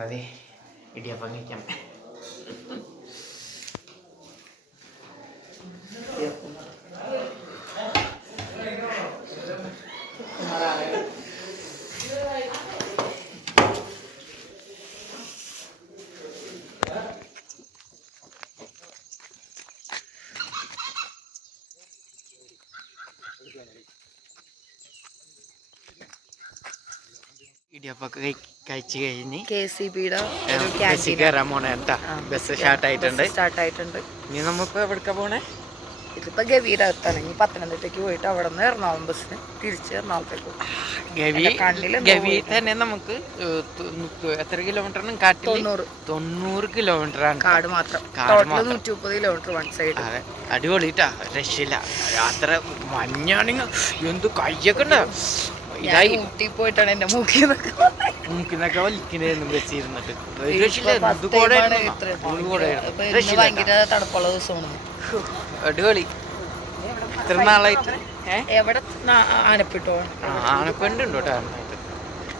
അതെ ഇടിയപ്പം കഴിക്കാം. ഇടിയപ്പൊക്കെ കഴിച്ച് കഴിഞ്ഞ് KCB കയറാൻ പോണേ കേട്ടാ. ബസ് സ്റ്റാർട്ടായിട്ടുണ്ട്. ഇനി നമ്മളിപ്പോ എവിടേക്കാ പോണേ? ഇതിപ്പോ ഗവിയുടെ അടുത്താണ്. ഇനി പത്തനംതിട്ടയ്ക്ക് പോയിട്ട് അവിടെ നിന്ന് എറണാകുളം ബസ്സിന് തിരിച്ച് എറണാകുളത്തേക്ക് പോകും. ഗവി തന്നെ നമുക്ക് എത്ര കിലോമീറ്ററാണ്? 90 കിലോമീറ്ററാണ്. കാട് മാത്രം 130 കിലോമീറ്റർ വൺ സൈഡ്. അതെ, അടിപൊളിട്ടാ, രക്ഷയില്ല. യാത്ര മഞ്ഞാണെങ്കിൽ എന്ത് കയ്യൊക്കെ ഉണ്ടാ. ഊട്ടി പോയിട്ടാണ് എന്റെ മൂക്കിന്നൊക്കെ വലിക്കണേന്ന് വെച്ചിരുന്നിട്ട്. ഭയങ്കര തണുപ്പുള്ള ദിവസമാണ്. അടിപൊളി. ഇത്ര നാളായിട്ട് എവിടെ ആനപ്പിട്ടോ? ആനപ്പിണ്ട് ഉണ്ടോ കേട്ടോ.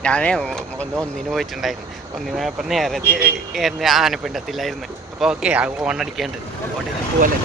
ഞാനേ ഒന്നിന് പോയിട്ടുണ്ടായിരുന്നു. ഒന്നിന് പോയപ്പോൾ നേരെ ആനപ്പിണ്ടത്തില്ലായിരുന്നു. അപ്പോൾ ഓക്കെ, ഓണടിക്കാണ്ട് പോലെ